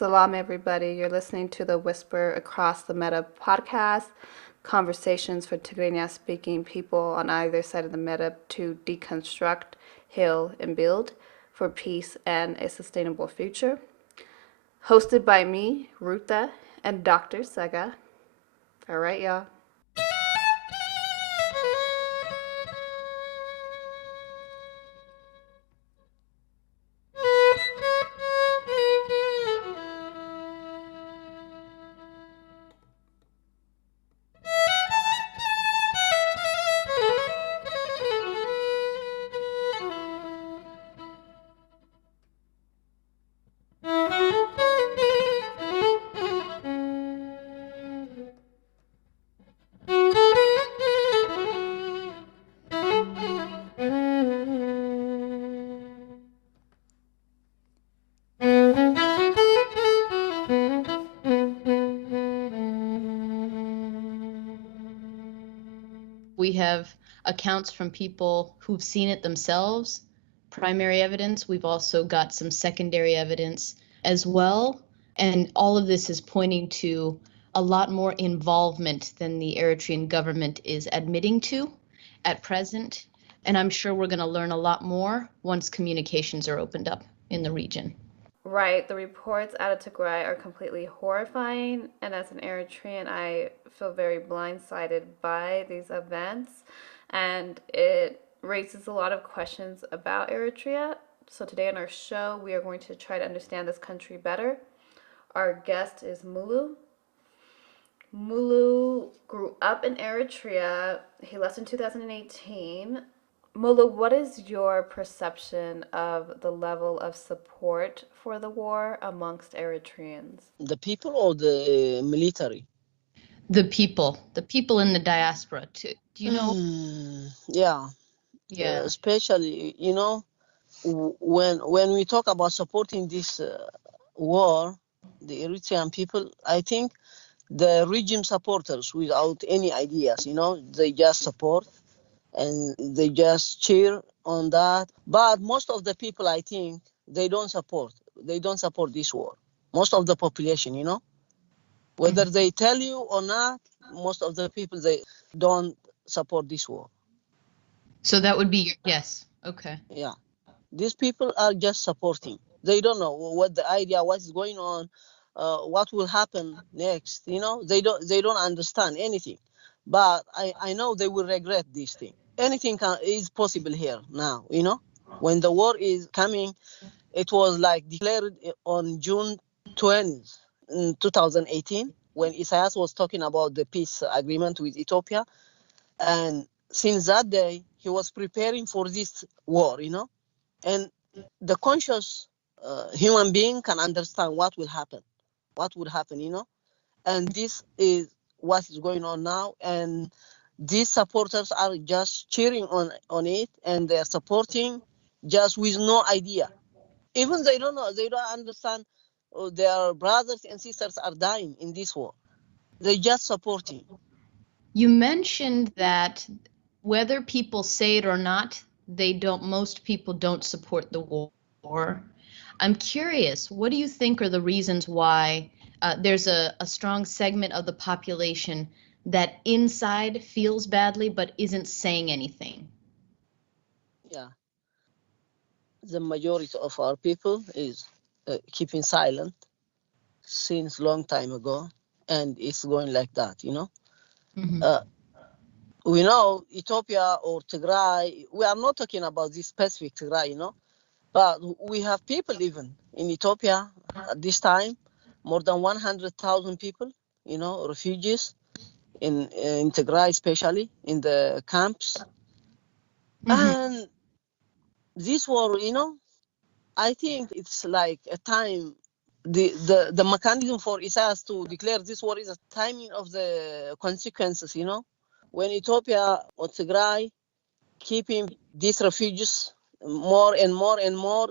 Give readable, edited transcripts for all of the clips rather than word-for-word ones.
Salam, everybody. You're listening to the Whisper Across the Meta podcast, conversations for Tigrinya speaking people on either side of the meta to deconstruct, heal, and build for peace and a sustainable future. Hosted by me, Ruta, and Dr. Sega. All right, y'all. We have accounts from people who've seen it themselves, primary evidence. We've also got some secondary evidence as well. And all of this is pointing to a lot more involvement than the Eritrean government is admitting to at present. And I'm sure we're going to learn a lot more once communications are opened up in the region. Right, the reports out of Tigray are completely horrifying, and as an Eritrean, I feel very blindsided by these events, and it raises a lot of questions about Eritrea. So, today on our show, we are going to try to understand this country better. Our guest is Mulu. Mulu grew up in Eritrea. He left in 2018. Mula, what is your perception of the level of support for the war amongst Eritreans? The people or the military? The people in the diaspora, too. Do you know? Yeah. Especially, when we talk about supporting this war, the Eritrean people, I think the regime supporters without any ideas, they just support and they just cheer on that. But most of the people, I think, they don't support this war. Most of the population, whether they tell you or not, most of the people, they don't support this war. So that would be your guess. Okay. Yeah. These people are just supporting. They don't know what the idea, what is going on, what will happen next. They don't understand anything. But I know they will regret this thing. Anything is possible here now. When the war is coming, it was like declared on June 20th in 2018 when Isaias was talking about the peace agreement with Ethiopia. And since that day, he was preparing for this war, and the conscious human being can understand what will happen, what would happen, and this is what is going on now. And these supporters are just cheering on it, and they're supporting just with no idea. Even they don't know, they don't understand their brothers and sisters are dying in this war. They're just supporting. You mentioned that whether people say it or not, most people don't support the war. I'm curious, what do you think are the reasons why there's a strong segment of the population that inside feels badly but isn't saying anything? Yeah. The majority of our people is keeping silent since long time ago, and it's going like that. Mm-hmm. We know Ethiopia or Tigray. We are not talking about this specific Tigray, but we have people even in Ethiopia at this time, more than 100,000 people, refugees in Tigray, especially in the camps. Mm-hmm. And this war, I think it's like a time. The mechanism for Isaias to declare this war is a timing of the consequences, when Ethiopia or Tigray keeping these refugees more and more and more,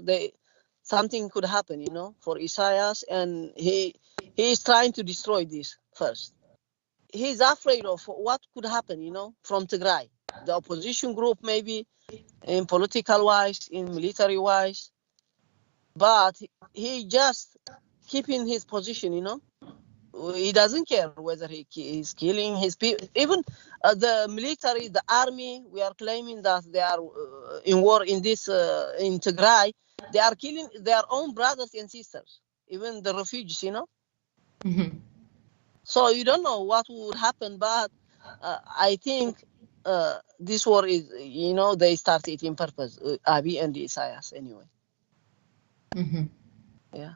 something could happen, for Isaias, and he is trying to destroy this first. He's afraid of what could happen, from Tigray, the opposition group, maybe in political wise, in military wise, but he just keeping his position, he doesn't care whether he's killing his people. Even the military, the army, we are claiming that they are in war in in Tigray. They are killing their own brothers and sisters, even the refugees, Mm-hmm. So you don't know what would happen, but I think this war is, they started in purpose, Abiy and Isaias anyway. Mm-hmm. Yeah.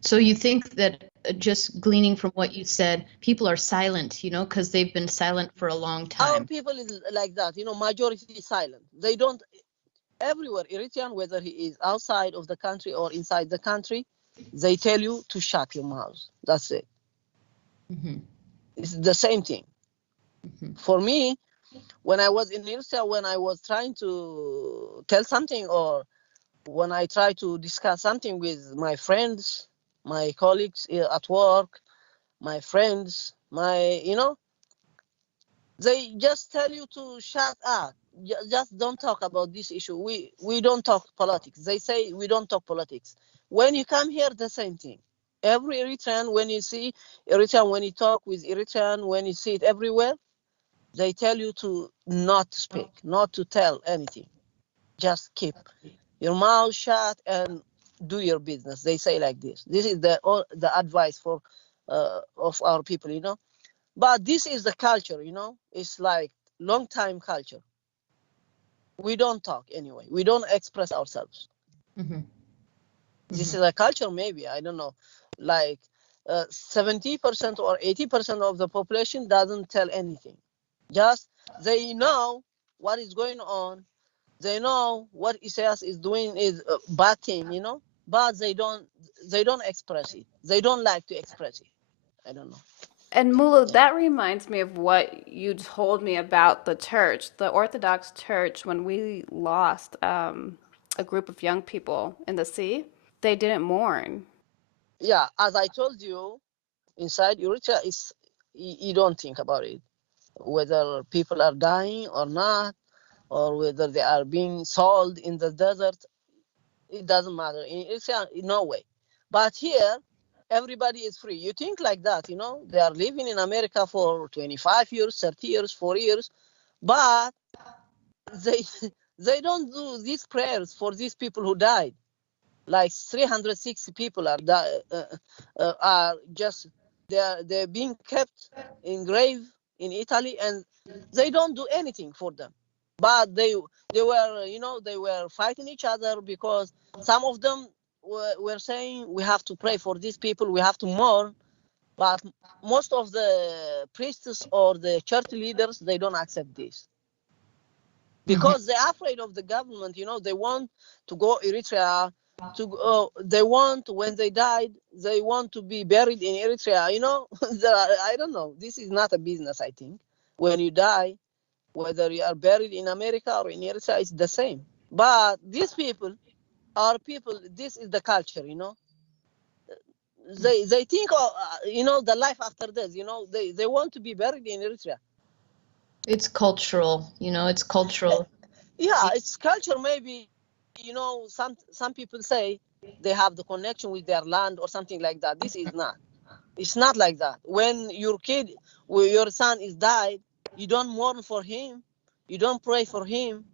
So you think that just gleaning from what you said, people are silent, because they've been silent for a long Our time. people is like that, majority is silent. They don't, everywhere, Eritrean, whether he is outside of the country or inside the country, they tell you to shut your mouth. That's it. Mm-hmm. It's the same thing. Mm-hmm. For me, when I was in Eritrea, when I was trying to tell something, or when I try to discuss something with my friends, my colleagues at work, my friends, they just tell you to shut up. Just don't talk about this issue. We don't talk politics. They say we don't talk politics. When you come here, the same thing. Every Eritrean, when you see Eritrean, when you talk with Eritrean, when you see it everywhere, they tell you to not speak, not to tell anything. Just keep your mouth shut and do your business. They say like this. This is the advice for of our people. But this is the culture. It's like long time culture. We don't talk anyway. We don't express ourselves. Mm-hmm. This Mm-hmm. is a culture, maybe, I don't know, like 70% or 80% of the population doesn't tell anything. Just they know what is going on. They know what Isaias is doing is a bad thing. But they don't express it. They don't like to express it. I don't know. And Mula, that reminds me of what you told me about the church, the Orthodox Church, when we lost a group of young people in the sea. They didn't mourn. Yeah, as I told you, inside Eritrea is you don't think about it, whether people are dying or not, or whether they are being sold in the desert. It doesn't matter. It's in no way. But here, everybody is free. You think like that. They are living in America for 25 years, 30 years, 4 years, but they they don't do these prayers for these people who died. Like 360 people are just they're being kept in grave in Italy, and they don't do anything for them. But they were fighting each other because some of them were saying we have to pray for these people, we have to mourn. But most of the priests or the church leaders, they don't accept this Mm-hmm. because they're afraid of the government. They want to go Eritrea. They want, when they died, they want to be buried in Eritrea. I don't know. This is not a business. I think when you die, whether you are buried in America or in Eritrea, it's the same. But these people are people. This is the culture. They think, the life after death. They want to be buried in Eritrea. It's cultural, it's cultural. Yeah, it's culture. Maybe some people say they have the connection with their land or something like that. This is not. It's not like that. When your kid, when your son is died, you don't mourn for him, you don't pray for him.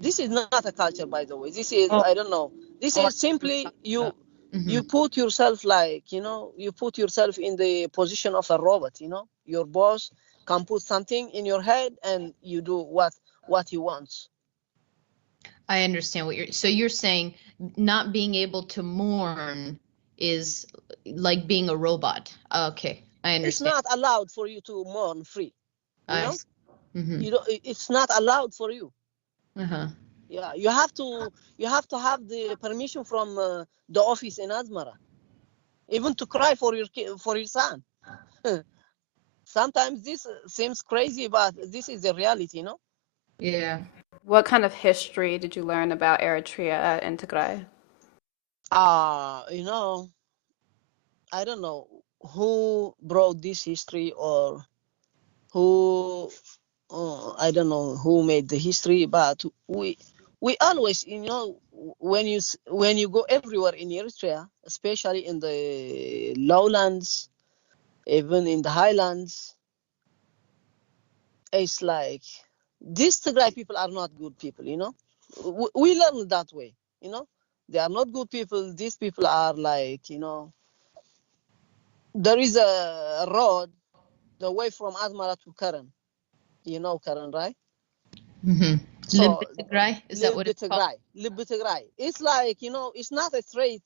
This is not a culture, by the way. This is, Oh, I don't know. This oh, is simply you. mm-hmm. You put yourself you put yourself in the position of a robot. Your boss can put something in your head and you do what he wants. I understand so you're saying not being able to mourn is like being a robot. Okay, I It's understand. not allowed for you to mourn free. You I know, see. Mm-hmm. you don't. It's not allowed for you. Uh-huh. Yeah, you have to have the permission from the office in Asmara, even to cry for your son. Sometimes this seems crazy, but this is the reality. Yeah. What kind of history did you learn about Eritrea and Tigray? You know, I don't know who brought this history, or who I don't know who made the history, but we always, when you go everywhere in Eritrea, especially in the lowlands, even in the highlands, it's like these Tigray people are not good people, you know. We learn that way, you know. They are not good people. These people are like, you know, there is a road the way from Asmara to Karen. You know Karen, right? Mm-hmm. So Tigray, is that what it's called? Tigray. It's like, you know, it's not a straight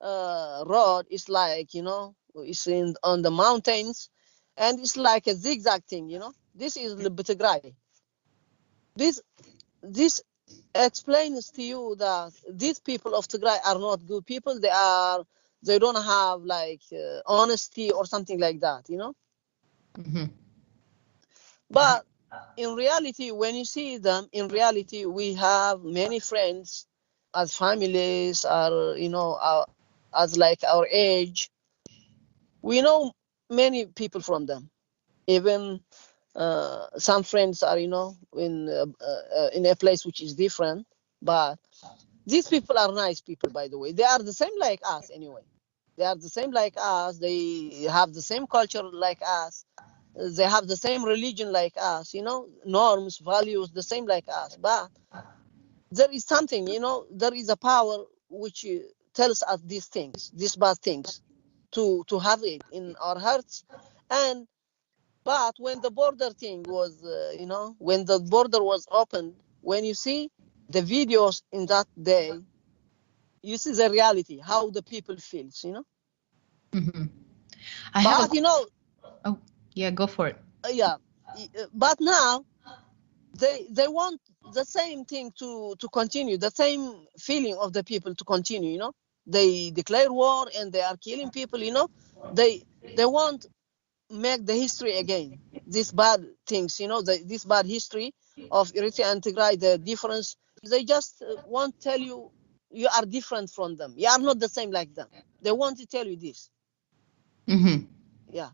road. It's like, you know, it's in on the mountains, and it's like a zigzag thing, you know. This is Tigray. This this explains to you that these people of Tigray are not good people. They don't have like honesty or something like that, you know. Mm-hmm. But in reality, when you see them, in reality, we have many friends as families, are, you know, as like our age. We know many people from them. Even some friends are, you know, in a place which is different. But these people are nice people, by the way. They are the same like us anyway. They are the same like us. They have the same culture like us. They have the same religion like us, you know, norms, values, the same like us. But there is something, you know, there is a power which tells us these things, these bad things, to have it in our hearts. And but when the border thing was, you know, when the border was opened, when you see the videos in that day, you see the reality, how the people feels, you know. Mm-hmm. I have a. But you know, Oh, yeah, go for it. yeah. But now they want the same thing to continue, the same feeling of the people to continue, you know. They declare war and they are killing people, you know. They want make the history again, these bad things, you know, this bad history of Eritrea and Tigray, the difference. They just want to tell you, you are different from them, you are not the same like them. They want to tell you this. Mm-hmm. Yeah.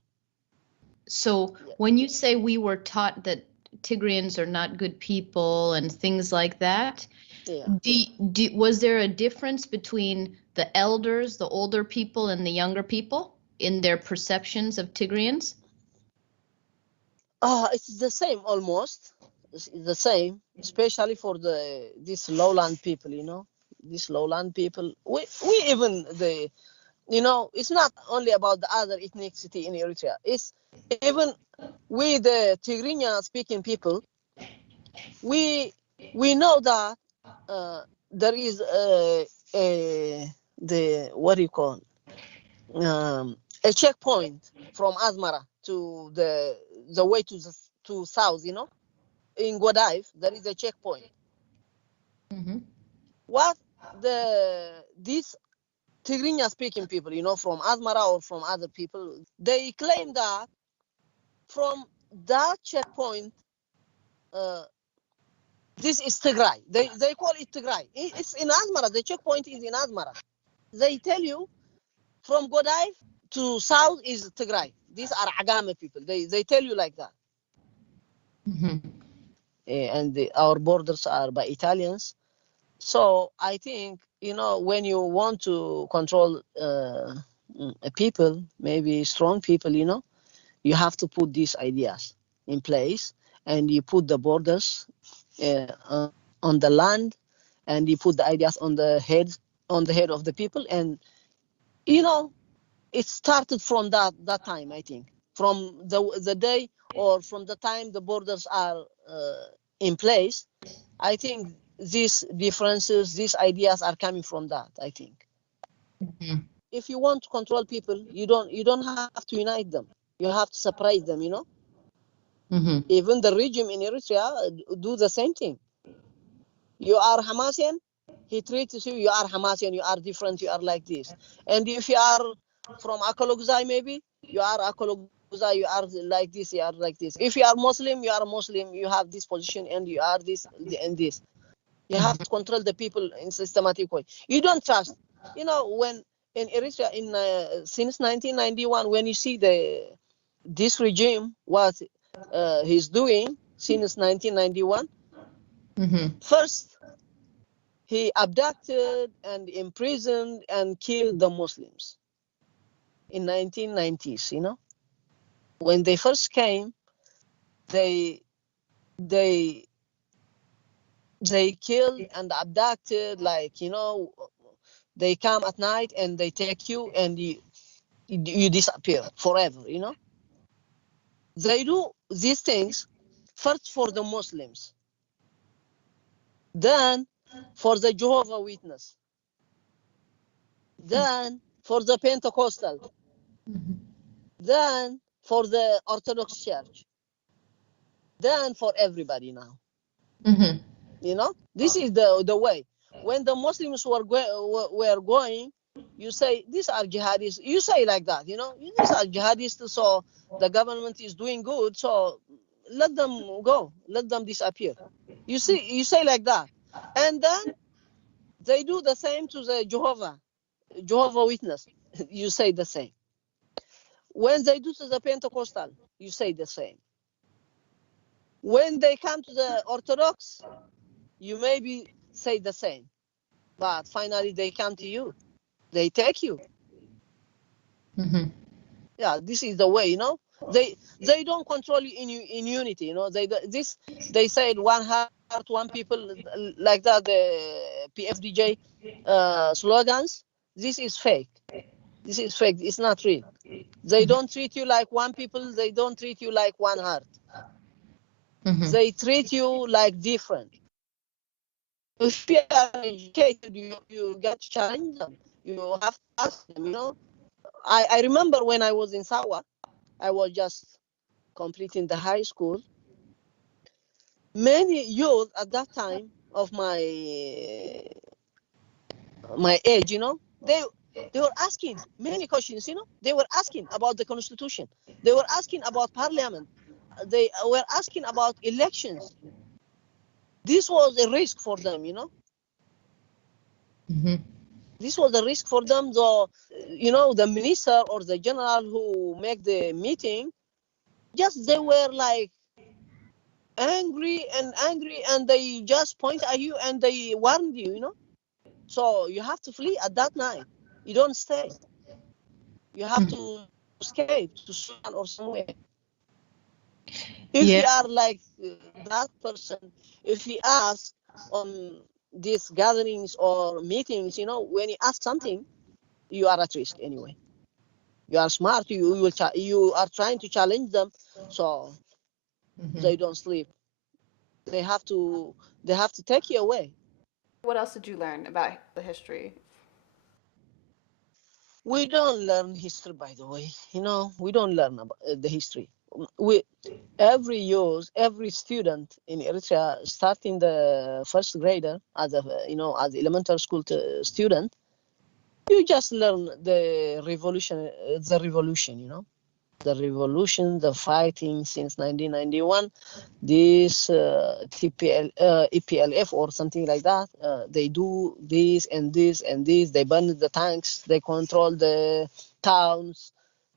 So Yeah. when you say we were taught that Tigrayans are not good people and things like that, Yeah. was there a difference between the elders, the older people, and the younger people in their perceptions of Tigrayans? It's the same almost. It's the same, especially for these lowland people. You know, these lowland people. We even you know, it's not only about the other ethnicity in Eritrea. It's even we the Tigrinya speaking people. We we know that uh, there is the what do you call, a checkpoint from Asmara to the way to south. You know, in Godaiv, there is a checkpoint. Mm-hmm. What these Tigrinya speaking people, you know, from Asmara or from other people, they claim that from that checkpoint, uh, this is Tigray. They call it Tigray. It's in Asmara. The checkpoint is in Asmara. They tell you from Godaiv to south is Tigray. These are Agame people. They tell you like that. Mm-hmm. And our borders are by Italians. So I think, you know, when you want to control people, maybe strong people, you know, you have to put these ideas in place, and you put the borders on the land, and you put the ideas on the head of the people. And you know, it started from that time, I think, from the day, or from the time the borders are in place. I think these differences, these ideas are coming from that, I think. Mm-hmm. If you want to control people, you don't have to unite them. You have to separate them, you know. Mm-hmm. Even the regime in Eritrea do the same thing. You are Hamasian, he treats you, you are Hamasian, you are different, you are like this. And if you are from Akologzai, maybe you are Akologzai, you are like this, you are like this. If you are Muslim, you are Muslim, you have this position, and you are this and this. You have to control the people in systematic way. You don't trust. You know, when in Eritrea, in since 1991, when you see this regime, what he's doing since 1991, Mm-hmm. first he abducted and imprisoned and killed the Muslims in 1990s. When they first came, they they they killed and abducted, they come at night and they take you and you disappear forever. They do these things first for the Muslims, then for the Jehovah Witness, then for the Pentecostal, then for the Orthodox Church, then for everybody now. This is the way. When the Muslims were going, you say these are jihadists. You say like that, these are jihadists. So the government is doing good. So let them go. Let them disappear. You say like that, and then they do the same to the Jehovah Witness. You say the same. When they do to the Pentecostal, you say the same. When they come to the Orthodox, you maybe say the same, but finally they come to you. They take you. Yeah, this is the way. They don't control you in unity. They said one heart, one people, like that. The PFDJ slogans. This is fake. This is fake. It's not real. They don't treat you like one people. They don't treat you like one heart. They treat you like different. If you are educated, you get to challenge them. You have to ask them. I remember when I was in Sawa, I was just completing the high school. Many youth at that time of my age, they were asking many questions. They were asking about the constitution. They were asking about parliament. They were asking about elections. This was a risk for them. This was a risk for them. The minister or the general who make the meeting, just they were like angry, and they just point at you and they warned you. So you have to flee at that night. You don't stay. You have to escape to Sudan or somewhere. If you are like that person, if you ask on these gatherings or meetings, when you ask something, you are at risk anyway. You are smart. You are trying to challenge them, so they don't sleep. They have to take you away. What else did you learn about the history? We don't learn history, by the way. We don't learn about the history. Every student in Eritrea, starting the first grader as as elementary school student, you just learn the revolution, the fighting since 1991. This EPLF or something like that. They do this and this and this. They burn the tanks. They control the towns.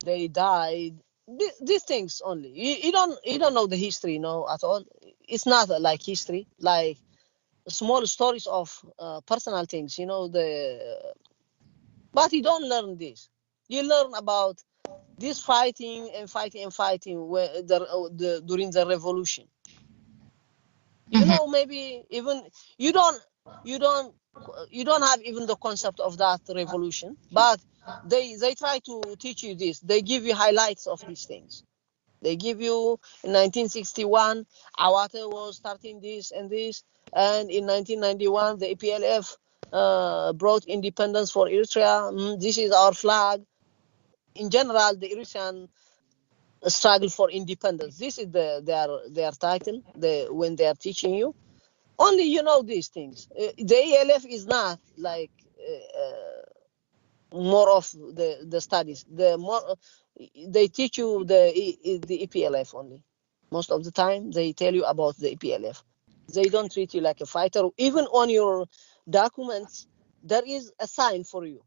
They died. These things only. You don't know the history, at all. It's not like history, like small stories of personal things. But you don't learn this. You learn about this fighting and fighting and fighting during the revolution. Maybe even you don't have even the concept of that revolution, but they try to teach you this. They give you highlights of these things. They give you in 1961 Awate was starting this and this, and in 1991 the EPLF brought independence for Eritrea. This is our flag. In general, the Eritrean struggle for independence. This is their title. When they are teaching you, only these things. The ELF is not like more of the studies. The more they teach you the EPLF only. Most of the time, they tell you about the EPLF. They don't treat you like a fighter. Even on your documents, there is a sign for you.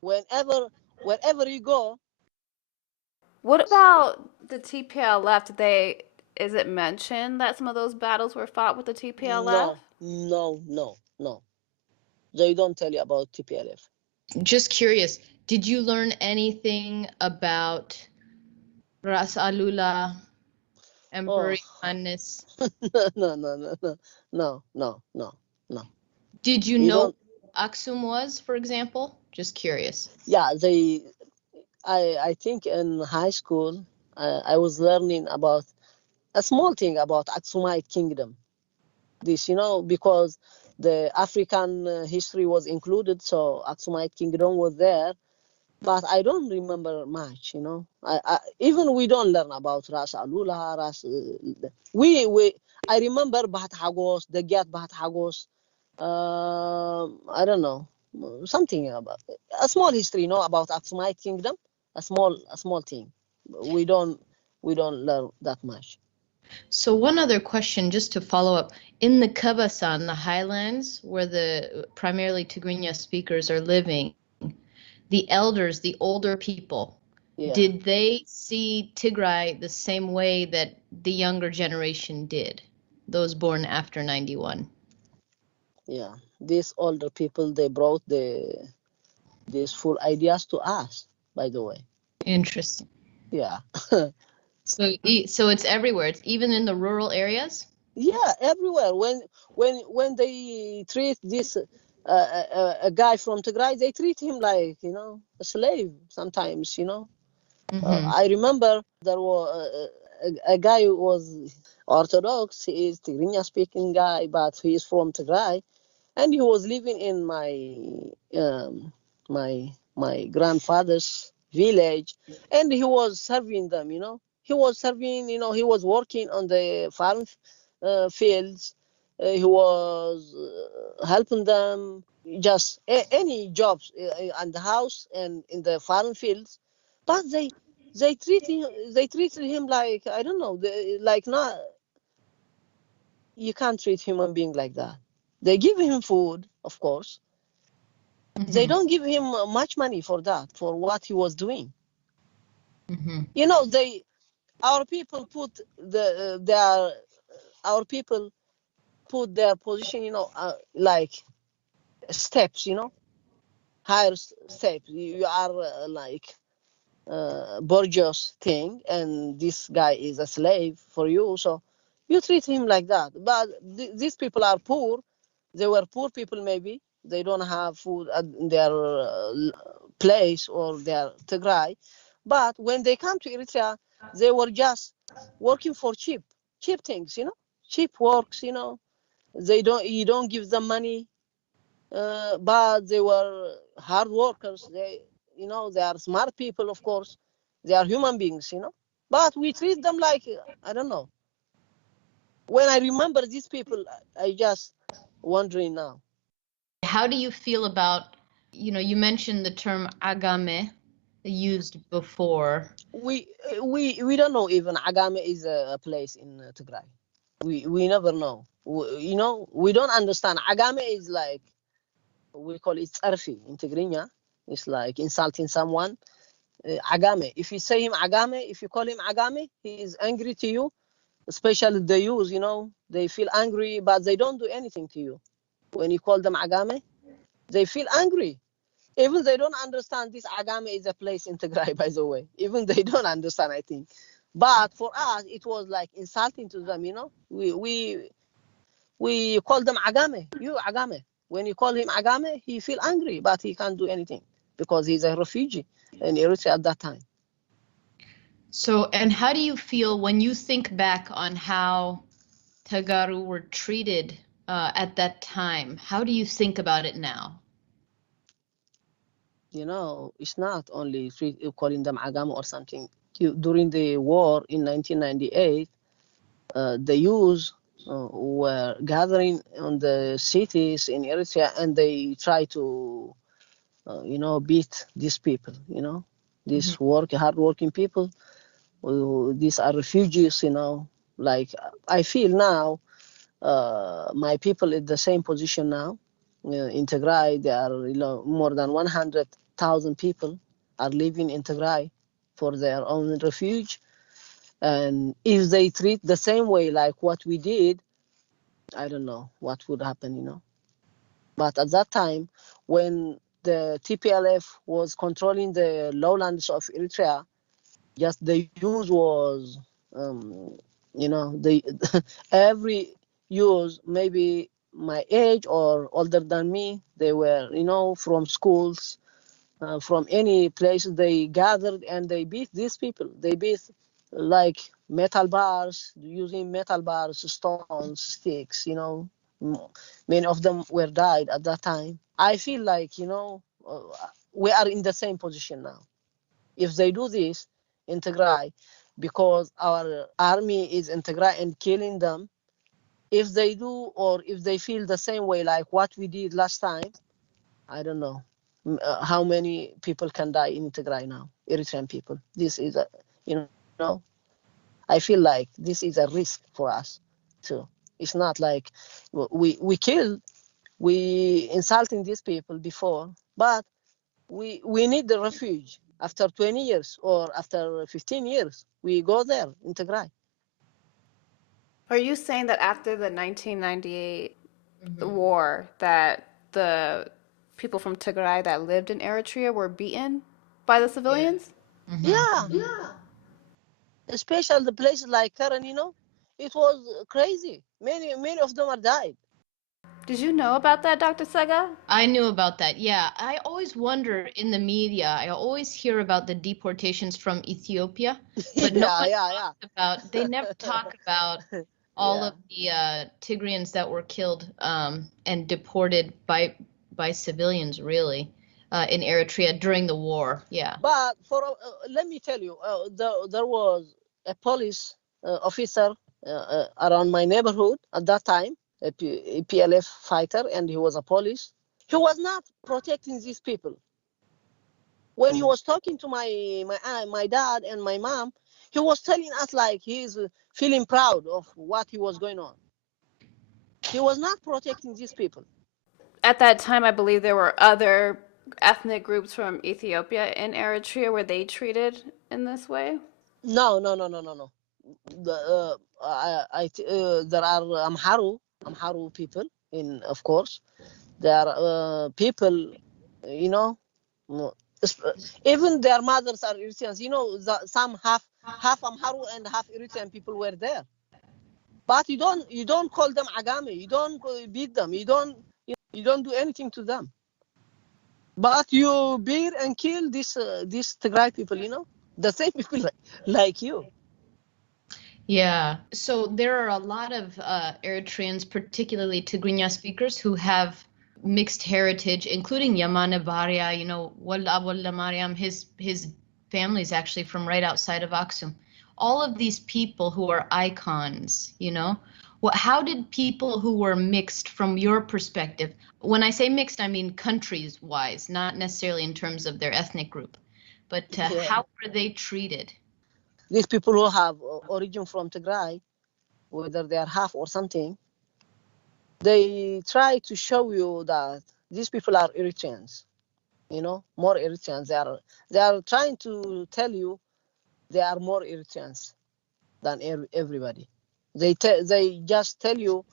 Wherever you go. What about the TPLF? Is it mentioned that some of those battles were fought with the TPLF? No. They don't tell you about TPLF. Just curious, did you learn anything about Ras Alula, Emperor Oh, Yohannes? No. Did you You know don't. what Aksum was, for example? Just curious. Yeah, I think in high school, I was learning about a small thing about Aksumite kingdom. This, because the African history was included, so Aksumite kingdom was there. But I don't remember much. Even we don't learn about Ras Alula, we. I remember Bahat Hagos, the Gyat Bahat Hagos. I don't know, something about a small history, about Aksumite kingdom, a small thing. We don't learn that much. So one other question, just to follow up. In the Kabasan, the highlands, where the primarily Tigrinya speakers are living, the elders, the older people, Yeah, did they see Tigray the same way that the younger generation did, those born after 91? yeah. These older people, they brought these full ideas to us. By the way, Interesting. yeah, So it's everywhere. It's even in the rural areas? yeah, everywhere. When they treat this a guy from Tigray, they treat him like a slave. Sometimes. Mm-hmm. I remember there was a guy who was Orthodox. He is Tigrinya speaking guy, but he is from Tigray, and he was living in my grandfather's village, and he was serving them. He was serving. He was working on the farm fields. He was helping them, just any jobs in the house and in the farm fields, but they treated him like, I don't know, like, not, you can't treat human being like that. They give him food, of course. They Mm-hmm. don't give him much money for that, for what he was doing. Mm-hmm. They our people put their our people put their position, like steps, higher steps. You are like Borgia's thing, and this guy is a slave for you, so you treat him like that. But these people are poor. They were poor people, maybe they don't have food at their place or their Tigray. But when they come to Eritrea, they were just working for cheap things, cheap works. You don't give them money, but they were hard workers. They are smart people, of course. They are human beings, but we treat them like, I don't know. When I remember these people, I just wondering now. How do you feel about, you mentioned the term agame used before. We don't know even Agame is a place in Tigray. We never know. We don't understand. Agame is like, we call it arfi in Tigrinya. It's like insulting someone. Agame. If you say him Agame, if you call him Agame, he is angry to you. Especially the youth, they feel angry, but they don't do anything to you. When you call them Agame, they feel angry. Even they don't understand this Agame is a place in Tigray, by the way. Even they don't understand, I think. But for us, it was like insulting to them, We call them Agame, you Agame. When you call him Agame, he feel angry, but he can't do anything because he's a refugee in Eritrea at that time. So, and how do you feel when you think back on how Tagaru were treated at that time? How do you think about it now? It's not only calling them Agame or something. During the war in 1998, the youth were gathering on the cities in Eritrea, and they try to, beat these people. Hmm. These hardworking people. These are refugees. Like, I feel now, my people in the same position now. In Tigray, there are more than 100,000 people are living in Tigray for their own refuge. And if they treat the same way like what we did, I don't know what would happen. But at that time, when the TPLF was controlling the lowlands of Eritrea, just the use was, um, the every use maybe my age or older than me. They were, from schools, from any place they gathered and they beat these people. They beat like metal bars, using metal bars, stones, sticks. Many of them were died at that time. I feel like, we are in the same position now. If they do this in Tigray, because our army is in Tigray and killing them, if they do or if they feel the same way like what we did last time, I don't know how many people can die in Tigray now, Eritrean people. This is a, you know, I feel like this is a risk for us too. It's not like we killed, we insulting these people before, but we need the refuge after 20 years or after 15 years. We go there in Tigray. Are you saying that after the 1998 Hmm. war that the people from Tigray that lived in Eritrea were beaten by the Yeah. civilians? Hmm. Yeah, especially the places like Karen, it was crazy. Many of them are died. Did you know about that, Dr. Sega? I knew about that. Yeah. I always wonder in the media, I always hear about the deportations from Ethiopia, but no Yeah, one yeah, talks about, they never talk about yeah. all Yeah. of the Tigrians that were killed and deported by civilians, really, in Eritrea during the war. Yeah. But let me tell you, there was a police officer around my neighborhood at that time, a PLF fighter, and he was a police. He was not protecting these people. When he was talking to my dad and my mom, he was telling us like he's feeling proud of what he was going on. He was not protecting these people. At that time, I believe there were other ethnic groups from Ethiopia in Eritrea where they treated in this way. No, no, no, no, no, no. There are Amharu people in, of course. There are people, you know, mm, even their mothers are Eritreans. Some half Amharu and half Eritrean people were there. But you don't call them Agame. You don't beat them. You don't do anything to them. But you beat and kill these Tigray people. The same people like you. Yeah. So there are a lot of Eritreans, particularly Tigrinya speakers, who have mixed heritage, including Yamane Baria, Walla Mariam, his family is actually from right outside of Aksum. All of these people who are icons, how did people who were mixed from your perspective, when I say mixed, I mean countries wise, not necessarily in terms of their ethnic group, but Yeah. how were they treated? These people who have origin from Tigray, whether they are half or something, they try to show you that these people are Eritreans. More Eritreans. They are trying to tell you they are more Eritreans than everybody. They just tell you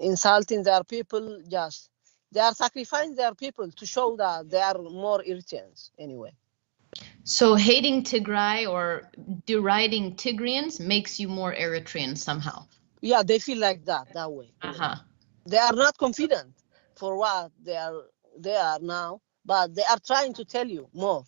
insulting their people. Just they are sacrificing their people to show that they are more Eritreans anyway. So hating Tigray or deriding Tigrians makes you more Eritrean somehow. Yeah, they feel like that way. Uh-huh. They are not confident for what they are now, but they are trying to tell you more.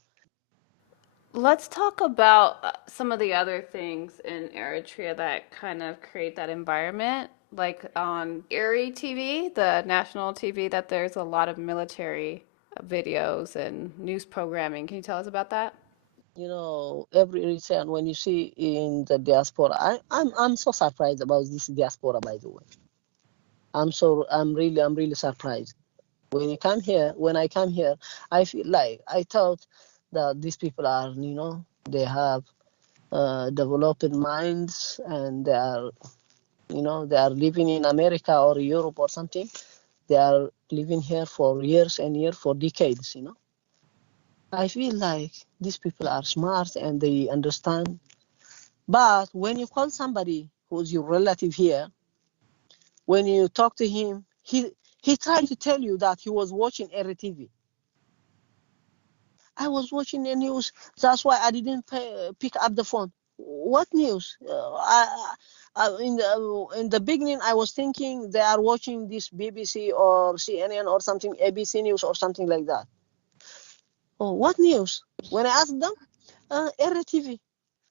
Let's talk about some of the other things in Eritrea that kind of create that environment. Like on Erie TV, the national TV, that there's a lot of military videos and news programming. Can you tell us about that? Every Eritrean when you see in the diaspora, I'm so surprised about this diaspora. By the way, I'm really surprised. When I come here, I feel like I thought that these people are, they have developed minds and they are living in America or Europe or something. They are living here for years and years, for decades. I feel like these people are smart and they understand. But when you call somebody who's your relative here, when you talk to him, He tried to tell you that he was watching Eritrea. I was watching the news. That's why I didn't pick up the phone. What news? In the beginning, I was thinking they are watching this BBC or CNN or something, ABC News or something like that. Oh, what news? When I asked them, Eritrea.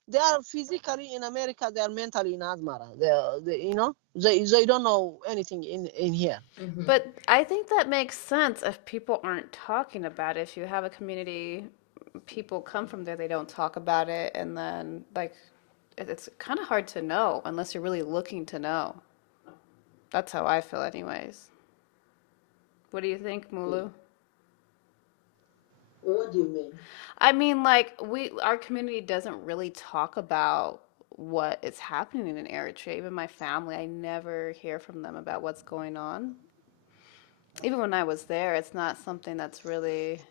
They are physically in America. They are mentally in Asmara. They don't know anything in here. But I think that makes sense if people aren't talking about it. If you have a community, people come from there, they don't talk about it, and then like it's kind of hard to know unless you're really looking to know. That's how I feel, anyways. What do you think, Mulu? What do you mean? I mean, like our community doesn't really talk about what is happening in Eritrea. Even my family, I never hear from them about what's going on. Even when I was there, it's not something that's really,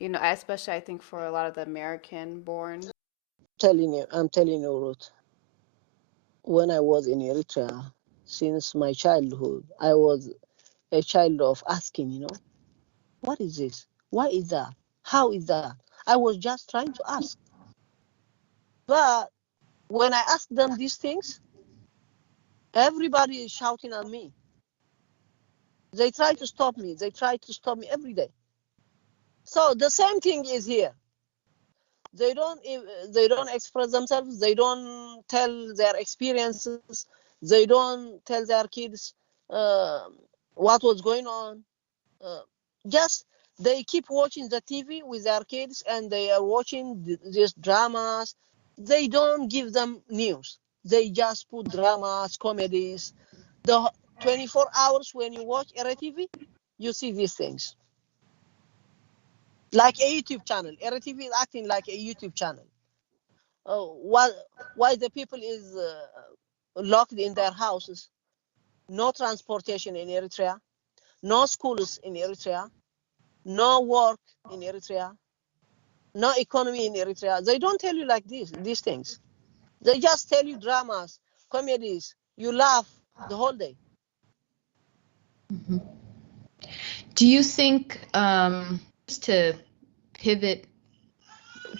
especially I think for a lot of the American born. I'm telling you, Ruth. When I was in Eritrea, since my childhood, I was a child of asking, what is this? Why is that? How is that? I was just trying to ask. But when I asked them these things, everybody is shouting at me. They try to stop me. They try to stop me every day. So the same thing is here. They don't express themselves. They don't tell their experiences. They don't tell their kids uh, what was going on. Uh, just they keep watching the TV with their kids, and they are watching these dramas. They don't give them news. They just put dramas, comedies. The 24 hours when you watch RTV, you see these things. Like a YouTube channel. RTV is acting like a YouTube channel. Why the people is locked in their houses? No transportation in Eritrea, no schools in Eritrea, no work in Eritrea, no economy in Eritrea. They don't tell you like these things. They just tell you dramas, comedies. You laugh the whole day. Mm-hmm. Do you think, just to pivot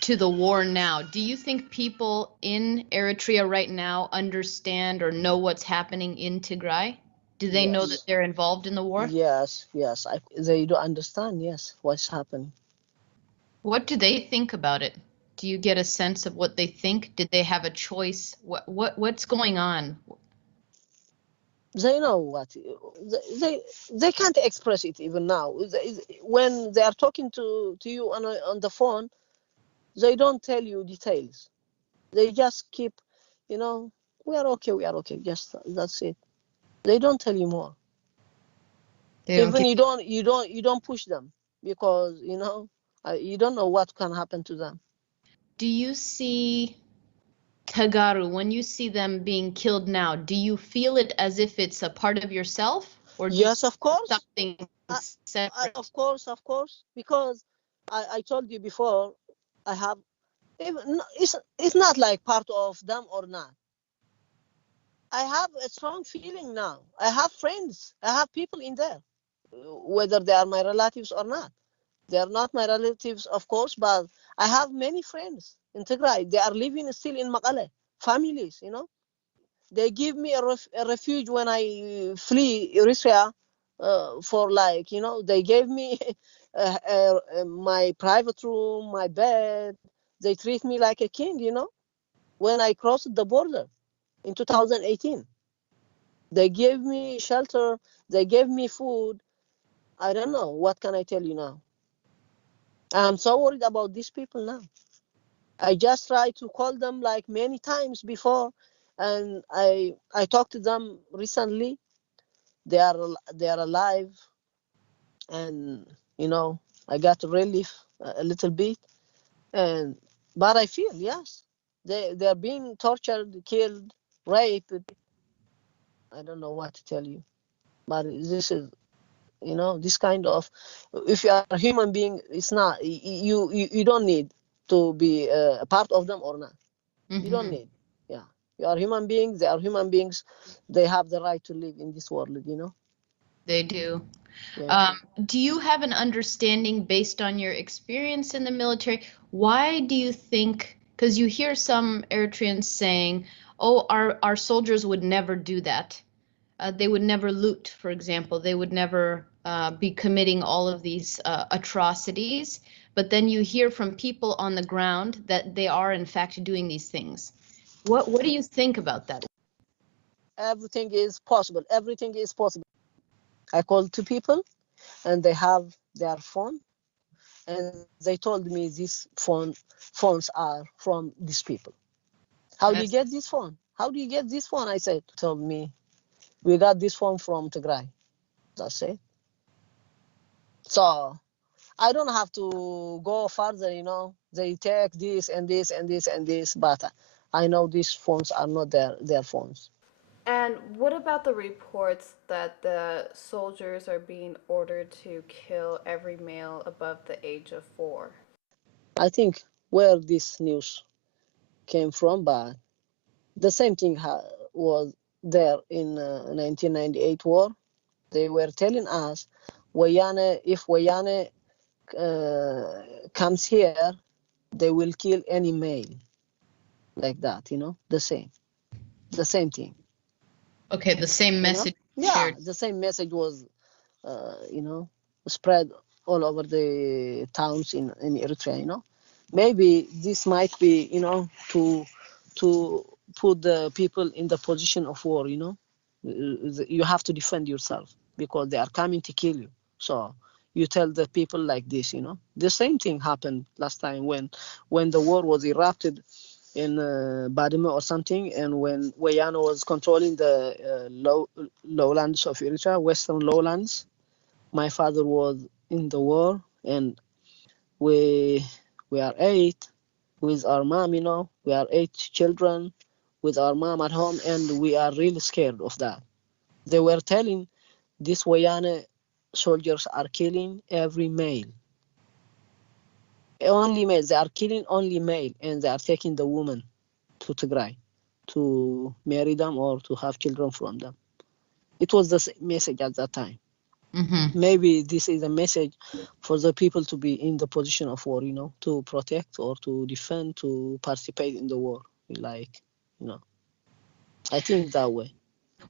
to the war now, do you think people in Eritrea right now understand or know what's happening in Tigray? Do they know that Yes, they're involved in the war? yes. They don't understand. Yes, what's happening. What do they think about it? Do you get a sense of what they think? Did they have a choice? What's going on? They know what they can't express it even now. When they are talking to you on the phone, they don't tell you details. They just keep, you know, we are okay, we are okay. Just that's it. They don't tell you more. They don't Even give. you don't push them because you don't know what can happen to them. Do you see Tagaru, when you see them being killed now, do you feel it as if it's a part of yourself, or do you Yes, see of course. something I, separate? of course, because I told you before, I have even it's not like part of them or not. I have a strong feeling now. I have friends. I have people in there, whether they are my relatives or not. They are not my relatives, of course, but I have many friends in Tigray. They are living still in Makale. Families. They give me a refuge when I flee Eritrea for they gave me my private room, my bed. They treat me like a king. When I crossed the border in 2018. They gave me shelter. They gave me food. I don't know. What can I tell you now? I'm so worried about these people now. I just tried to call them like many times before, and I talked to them recently. They are alive, and I got relief a little bit. And but I feel yes, they're being tortured, killed, raped. I don't know what to tell you, but this is this kind of, if you are a human being, it's not you don't need to be a part of them or not. You don't Mm-hmm. need. Yeah, you are human beings, they are human beings. They have the right to live in this world. They do. Yeah. Do you have an understanding based on your experience in the military? Why do you think, because you hear some Eritreans saying, oh, our soldiers would never do that. They would never loot, for example. They would never be committing all of these atrocities. But then you hear from people on the ground that they are, in fact, doing these things. What do you think about that? Everything is possible. Everything is possible. I called two people and they have their phone and they told me these phones are from these people. How do you That's get this phone? How do you get this phone? I said, told me, we got this phone from Tigray. That's it. So I don't have to go further. They take this and this and this and this, but I know these phones are not their phones. And what about the reports that the soldiers are being ordered to kill every male above the age of 4? I think where this news came from, but the same thing was there in 1998 war. They were telling us, if Wayane comes here, they will kill any male like that. The same thing. okay. The same message Yeah, shared. the same message was uh, you know spread all over the towns in Eritrea. Maybe this might be to put the people in the position of war. You have to defend yourself because they are coming to kill you. So you tell the people like this. The same thing happened last time when the war was erupted in Badime or something, and when Wayano was controlling the lowlands of Eritrea, western lowlands. My father was in the war, and we we are eight with our mom. We are 8 children with our mom at home, and we are really scared of that. They were telling these Wayane soldiers are killing every male. Only male. They are killing only male, and they are taking the woman to Tigray to marry them or to have children from them. It was the same message at that time. Mm-hmm. Maybe this is a message for the people to be in the position of war, to protect or to defend, to participate in the war. You know, I think that way.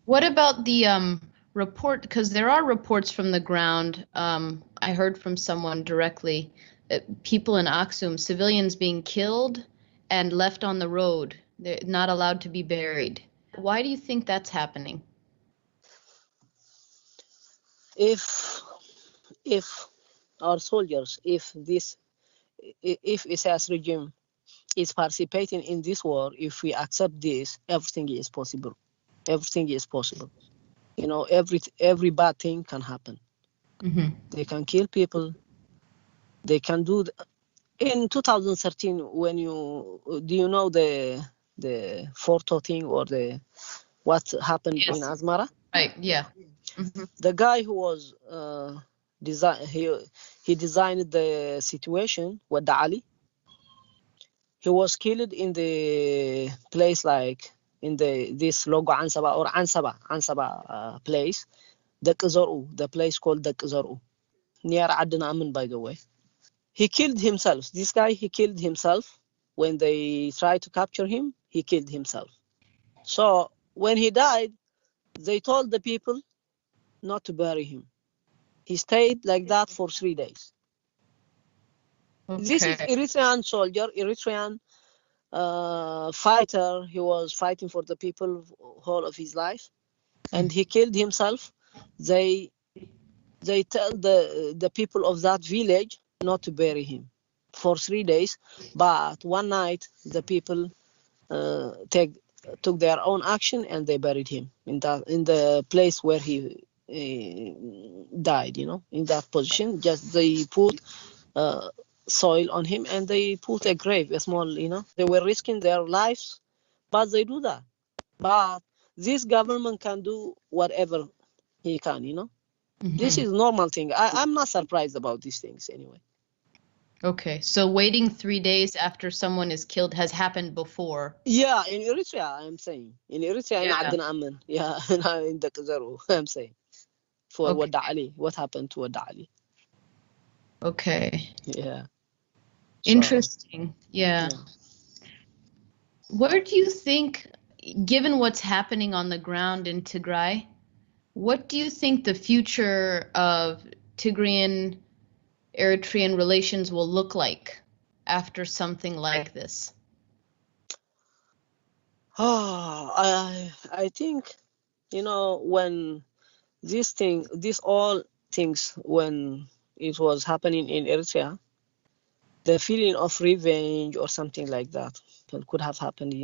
What about the report? Because there are reports from the ground. I heard from someone directly that people in Aksum, civilians being killed and left on the road. They're not allowed to be buried. Why do you think that's happening? If if our soldiers, if Isaias regime is participating in this war, if we accept this, everything is possible. Everything is possible. Every bad thing can happen. Mm-hmm. They can kill people. They can do. In 2013, when do you know the photo thing or the what happened in Yes. Asmara? Right. Yeah. Mm-hmm. The guy who was design he designed the situation with Ali. He was killed in the place like in this logo Ansaba place. The place called Dekzoru, near Adnan Amin, by the way. He killed himself. This guy, he killed himself. When they tried to capture him, he killed himself. So when he died, they told the people not to bury him. He stayed like that for 3 days. This is Okay. Eritrean soldier, Eritrean fighter. He was fighting for the people whole of his life, and he killed himself. They they tell the people of that village not to bury him for 3 days, but one night the people took their own action and they buried him in the place where he died. In that position, just they put uh, soil on him and they put a grave, a small. They were risking their lives, but they do that. But this government can do whatever he can. This Mm-hmm. is normal thing. I'm not surprised about these things anyway. Okay. So waiting 3 days after someone is killed has happened before. Yeah, in Eritrea, I'm saying. In Eritrea, in Yeah. Adnan Aman. Yeah, in the Kazaru, I'm saying. for Okay. Wada Ali. What happened to Wada Ali? Okay. Yeah. So, Interesting. Yeah. yeah. Where do you think, given what's happening on the ground in Tigray, what do you think the future of Tigrayan Eritrean relations will look like after something like this? I think, when these all things, when it was happening in Eritrea, the feeling of revenge or something like that could have happened.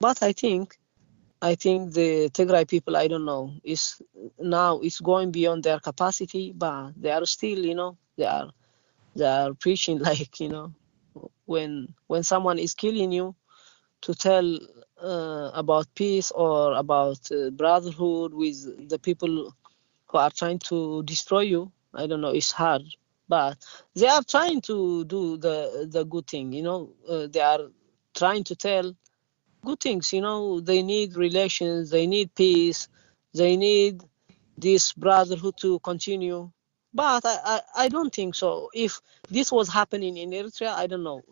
But I think the Tigray people, I don't know, is now it's going beyond their capacity, but they are still, they are preaching like, when someone is killing you, to tell about peace or about brotherhood with the people who are trying to destroy you. I don't know, it's hard, but they are trying to do the good thing. They are trying to tell good things. They need relations, they need peace, they need this brotherhood to continue. But I don't think so. If this was happening in Eritrea, I don't know,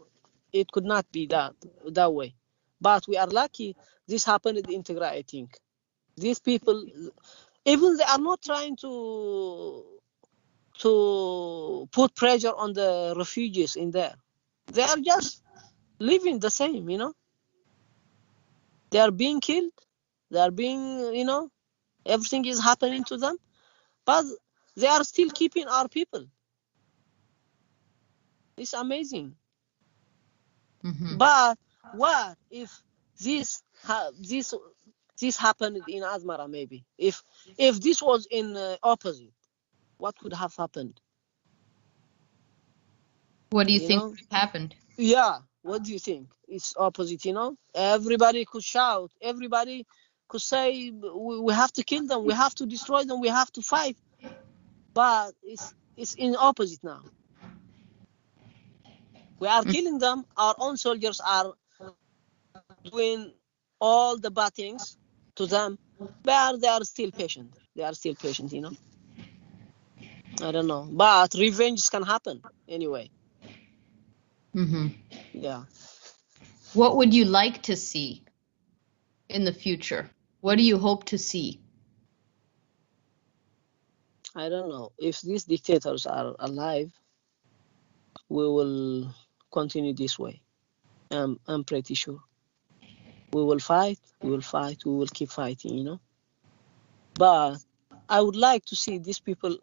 it could not be that way. But we are lucky this happened in Tigray. I think these people, even they are not trying to put pressure on the refugees in there. They are just living the same. They are being killed, they are being, everything is happening to them, but they are still keeping our people. It's amazing. Mm-hmm. But what if this this this happened in Asmara? Maybe if this was in opposite, what could have happened? What do you You think know? happened? Yeah. What do you think? It's opposite. Everybody could shout. Everybody could say, we have to kill them. We have to destroy them. We have to fight. But it's in opposite now. We are killing them. Our own soldiers are doing all the bad things to them, but they are still patient. They are still patient. I don't know, but revenge can happen anyway. Mm-hmm. Yeah, What would you like to see in the future? What do you hope to see? I don't know if these dictators are alive. We will continue this way. I'm pretty sure we will fight. We will fight. We will keep fighting. But I would like to see these people.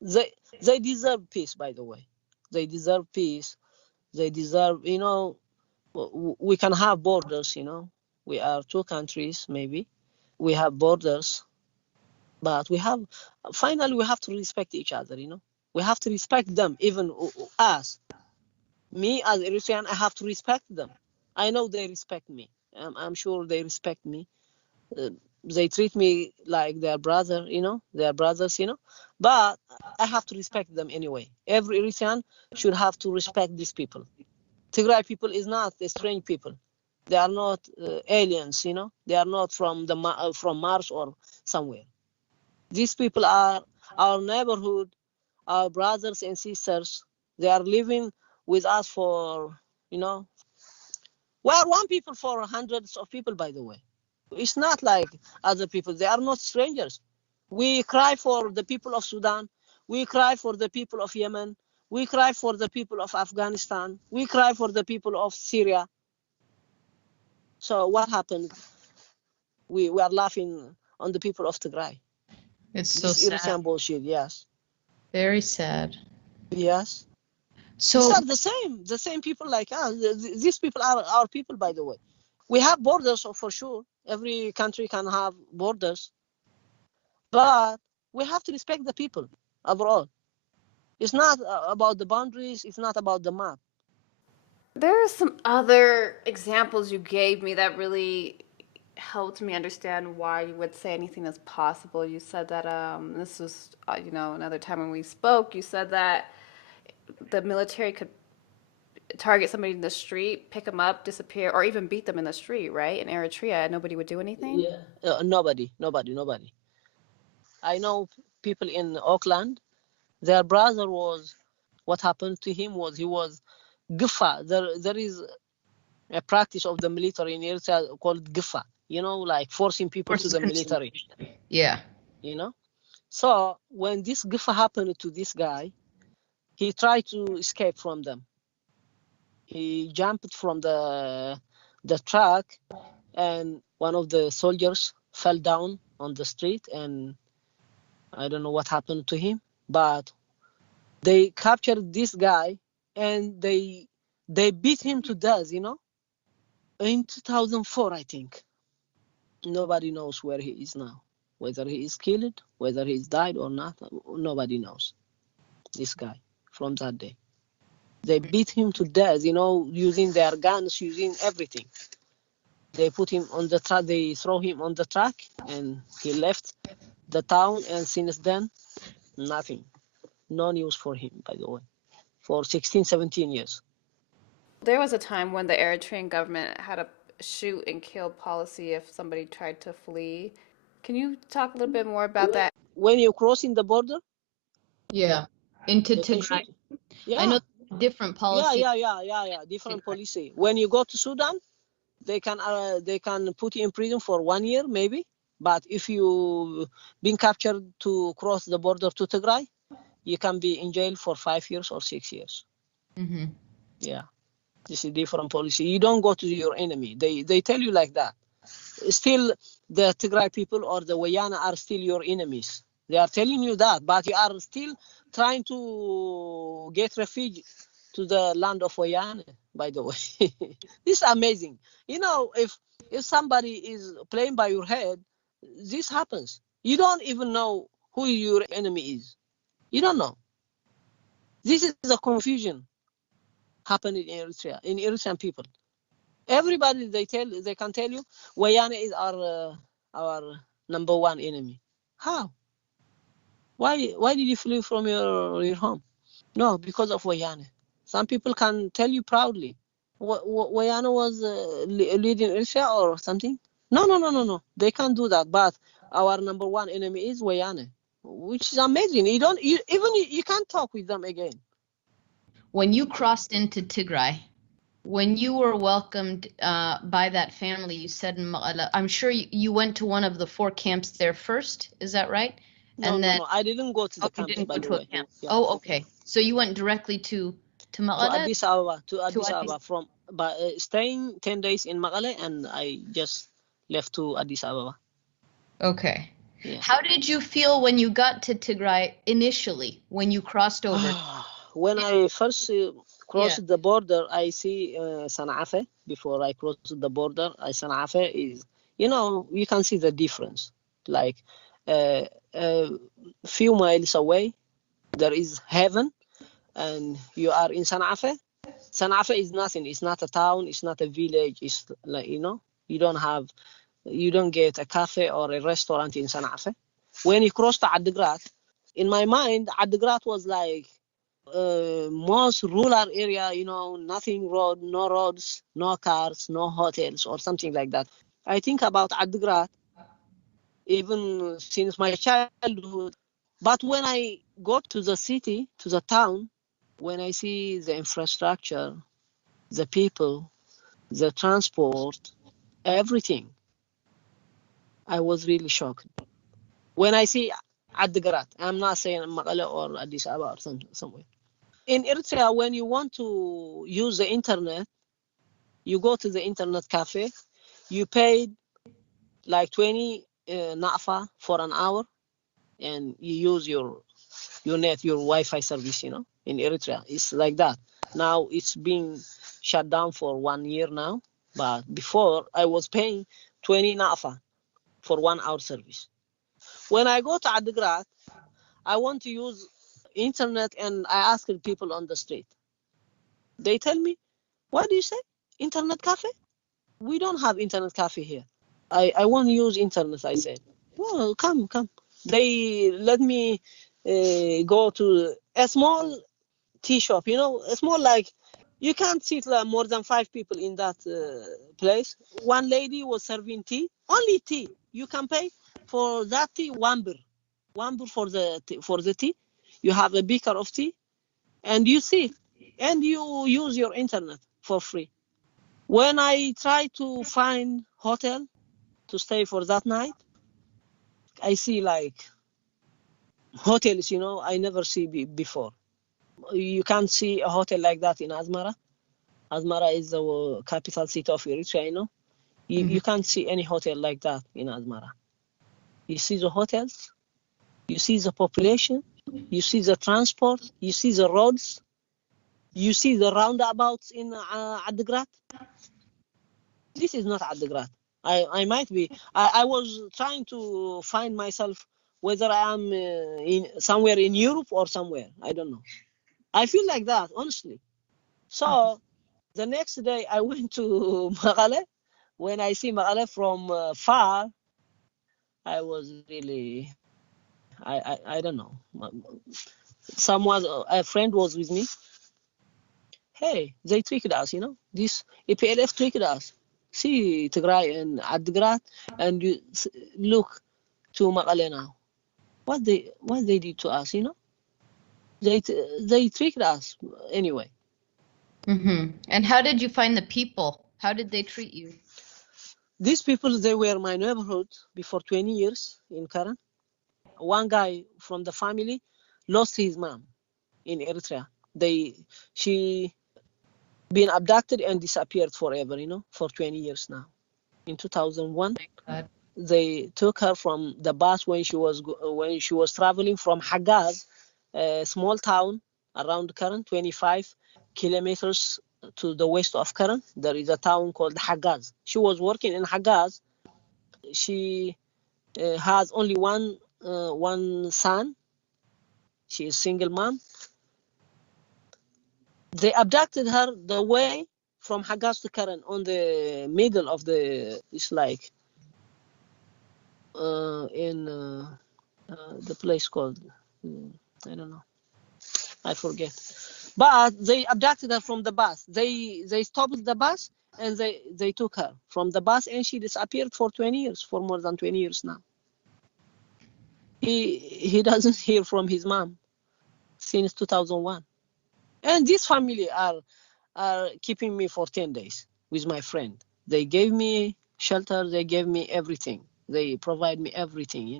They they deserve peace. By the way, they deserve peace. They deserve. We can have borders. We are two countries, maybe. We have borders, but finally, we have to respect each other. We have to respect them, even us. Me, as Eritrean, I have to respect them. I know they respect me. I'm sure they respect me. Uh, they treat me like their brother, their brothers. But I have to respect them anyway. Every Eritrean should have to respect these people. Tigray people is not a strange people. They are not aliens. They are not from Mars or somewhere. These people are our neighborhood, our brothers and sisters. They are living with us you know, we are one people for hundreds of people, by the way. It's not like other people. They are not strangers. We cry for the people of Sudan. We cry for the people of Yemen. We cry for the people of Afghanistan. We cry for the people of Syria. So what happened? We are laughing on the people of Tigray. It's so This sad. Eritrean bullshit, yes. Very sad. Yes. These So, are the same people like us. These people are our people, by the way. We have borders for sure. Every country can have borders, but we have to respect the people overall. It's not about the boundaries. It's not about the map. There are some other examples you gave me that really helped me understand why you would say anything is possible. You said that this was another time when we spoke. You said that the military could target somebody in the street, pick them up, disappear, or even beat them in the street, right? In Eritrea, nobody would do anything. Yeah. Nobody. I know people in Auckland. Their brother was. What happened to him was he was Gifa. There is a practice of the military in Eritrea called Gifa. Like forcing people to Forces the military. Yeah. You know. So when this Gifa happened to this guy, he tried to escape from them. He jumped from the truck, and one of the soldiers fell down on the street, and I don't know what happened to him, but they captured this guy and they beat him to death, in 2004, I think. Nobody knows where he is now, whether he is killed, whether he's died or not. Nobody knows this guy from that day. They beat him to death, using their guns, using everything. They put him on the truck, they throw him on the truck, and he left the town. And since then, nothing. No news for him, by the way, for 16, 17 years. There was a time when the Eritrean government had a shoot and kill policy if somebody tried to flee. Can you talk a little bit more about that? When you're crossing the border, Yeah. Into they can shoot. Tigray. I Yeah, know different policy. yeah. Different policy. When you go to Sudan, they can put you in prison for 1 year maybe. But if you been captured to cross the border to Tigray, you can be in jail for 5 years or 6 years. Mm-hmm. Yeah, this is different policy. You don't go to your enemy. They tell you like that. Still, the Tigray people or the Wayana are still your enemies. They are telling you that, but you are still trying to get refuge to the land of Wayana, by the way. This is amazing. If somebody is playing by your head, this happens. You don't even know who your enemy is. You don't know. This is a confusion happening in Eritrea, in Eritrean people. Everybody they can tell you Wayane is our number one enemy. How? Why did you flee from your home? No, because of Wayane. Some people can tell you proudly. Wayane was leading Eritrea or something. No. They can't do that. But our number one enemy is Wayane, which is amazing. You can't talk with them again. When you crossed into Tigray, when you were welcomed by that family, you said in Maqala, I'm sure you went to one of the 4 camps there first. Is that right? No. I didn't go to the you camps, didn't by go the to a way. camp. Yeah. Oh, okay. So you went directly to To Maqala? Addis Ababa, To Addis. from by staying 10 days in Mekelle, and I just left to Addis Ababa. Okay. Yeah. How did you feel when you got to Tigray initially, when you crossed over? When I first crossed the border, I see Sana'a. Before I crossed the border, Sana'a is, you can see the difference. Like a few miles away, there is heaven, and you are in Sana'a. Sana'a is nothing. It's not a town. It's not a village. It's like, you don't get a cafe or a restaurant in Sana'a. When you cross to Adigrat, in my mind, Adigrat was like most rural area, nothing road, no roads, no cars, no hotels or something like that. I think about Adigrat even since my childhood. But when I go to the city, to the town, when I see the infrastructure, the people, the transport, everything, I was really shocked. When I see Adigrat, I'm not saying Maqala or Addis Ababa or somewhere. In Eritrea, when you want to use the internet, you go to the internet cafe, you pay like 20 nafa for an hour, and you use your net, your Wi-Fi service, in Eritrea. It's like that. Now it's being shut down for 1 year now, but before I was paying 20 nafa for 1 hour service. When I go to Adigrat, I want to use internet, and I ask people on the street. They tell me, what do you say? Internet cafe? We don't have internet cafe here. I want to use internet, I said. Well, come. They let me go to a small tea shop, a small, like, you can't sit more than 5 people in that place. One lady was serving tea, only tea. You can pay for that tea 1 birr. 1 birr for the tea. You have a beaker of tea, and you sit, and you use your internet for free. When I try to find hotel to stay for that night, I see like hotels, I never see before. You can't see a hotel like that in Asmara. Asmara is the capital city of Eritrea, You can't see any hotel like that in Asmara. You see the hotels, you see the population, you see the transport, you see the roads, you see the roundabouts in Adgrat. This is not Adgrat. I might be. I was trying to find myself whether I am in somewhere in Europe or somewhere. I don't know. I feel like that, honestly. So the next day I went to Magale. When I see Magale from far, I was really, I don't know. A friend was with me. Hey, they tricked us, This EPLF tricked us. See Tigray and Adgrat, and you look to Magale now. What they did to us, They tricked us anyway. And how did you find the people? How did they treat you? These people, they were my neighborhood before 20 years in Karen. One guy from the family lost his mom in Eritrea. She been abducted and disappeared forever, for 20 years now. In 2001, they took her from the bus when she was traveling from Hagaz, a small town around Karen, 25 kilometers to the west of Karen. There is a town called Hagaz. She was working in Hagaz. She has only one son. She is single mom. They abducted her the way from Hagaz to Karen on the middle of it's like in the place called, I don't know, I forget. But they abducted her from the bus. They stopped the bus and they took her from the bus, and she disappeared for 20 years, for more than 20 years now. He doesn't hear from his mom since 2001. And this family are keeping me for 10 days with my friend. They gave me shelter. They gave me everything. They provide me everything,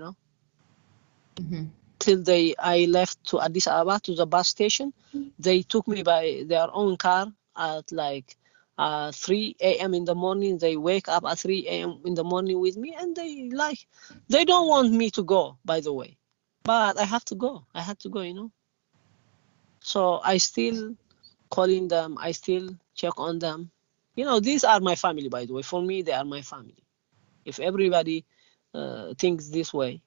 Till I left to Addis Ababa, to the bus station. They took me by their own car at like 3 a.m. in the morning. They wake up at 3 a.m. in the morning with me, and they don't want me to go, by the way. But I have to go. I had to go, So I still calling them. I still check on them. These are my family, by the way. For me, they are my family. If everybody thinks this way,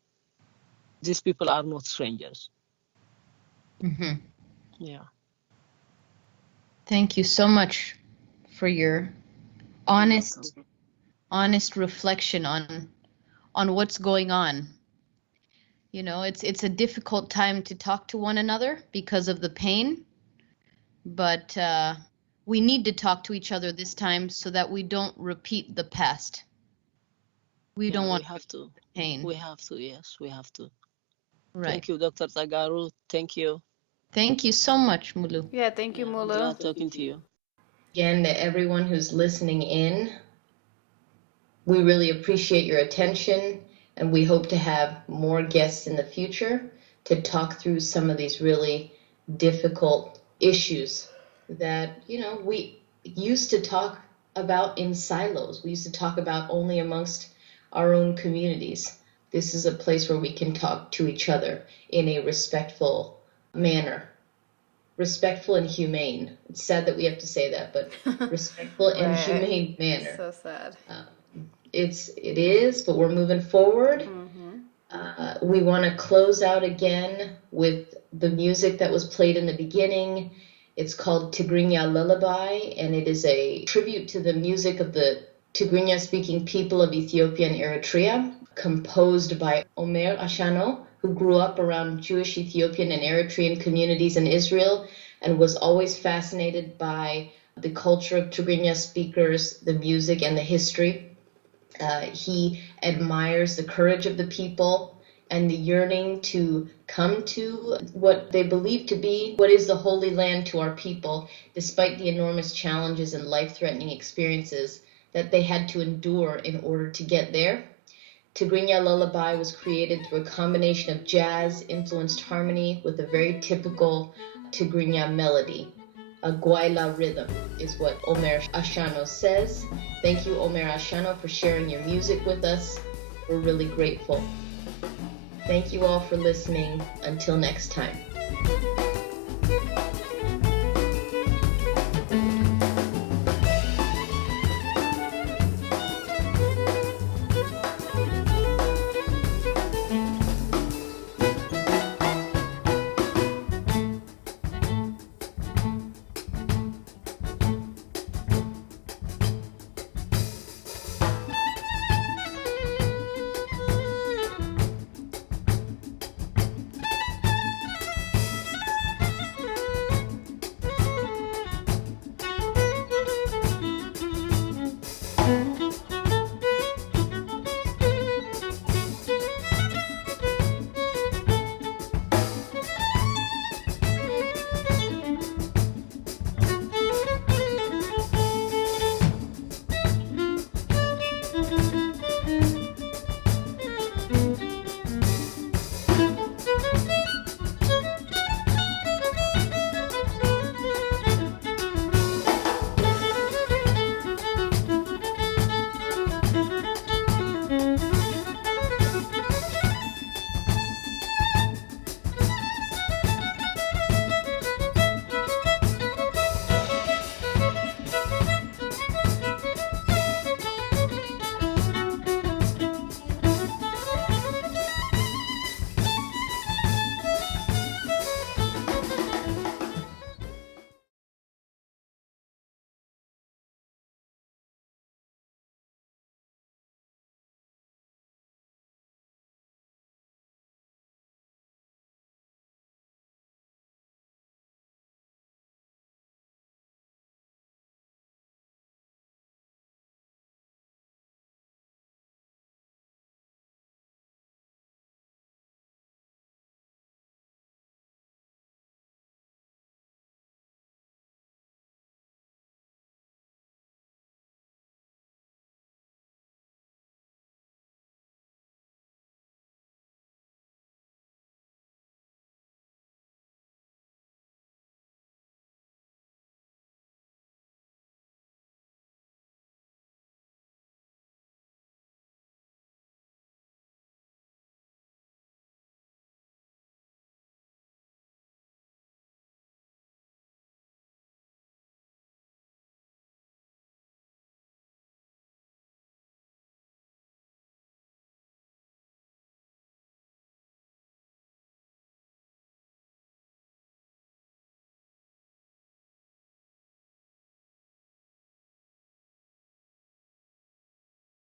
these people are not strangers. Yeah. Thank you so much for your honest reflection on what's going on. It's a difficult time to talk to one another because of the pain, but we need to talk to each other this time so that we don't repeat the past. We don't want we have to. Pain. We have to. Yes, we have to. Right. Thank you, Dr. Tagaru. Thank you. Thank you so much, Mulu. Yeah, thank you, Mulu. Glad talking to you. Again, to everyone who's listening in, we really appreciate your attention, and we hope to have more guests in the future to talk through some of these really difficult issues that, we used to talk about in silos. We used to talk about only amongst our own communities. This is a place where we can talk to each other in a respectful manner. Respectful and humane. It's sad that we have to say that, but respectful and humane manner. So sad. It is, but we're moving forward. We want to close out again with the music that was played in the beginning. It's called Tigrinya Lullaby, and it is a tribute to the music of the Tigrinya-speaking people of Ethiopia and Eritrea, composed by Omer Ashano, who grew up around Jewish, Ethiopian, and Eritrean communities in Israel and was always fascinated by the culture of Tigrinya speakers, the music, and the history. He admires the courage of the people. and the yearning to come to what they believe to be what is the Holy Land to our people, despite the enormous challenges and life-threatening experiences that they had to endure in order to get there. Tigrinya Lullaby was created through a combination of jazz-influenced harmony with a very typical Tigrinya melody. A guayla rhythm is what Omer Ashano says. Thank you, Omer Ashano, for sharing your music with us. We're really grateful. Thank you all for listening. Until next time.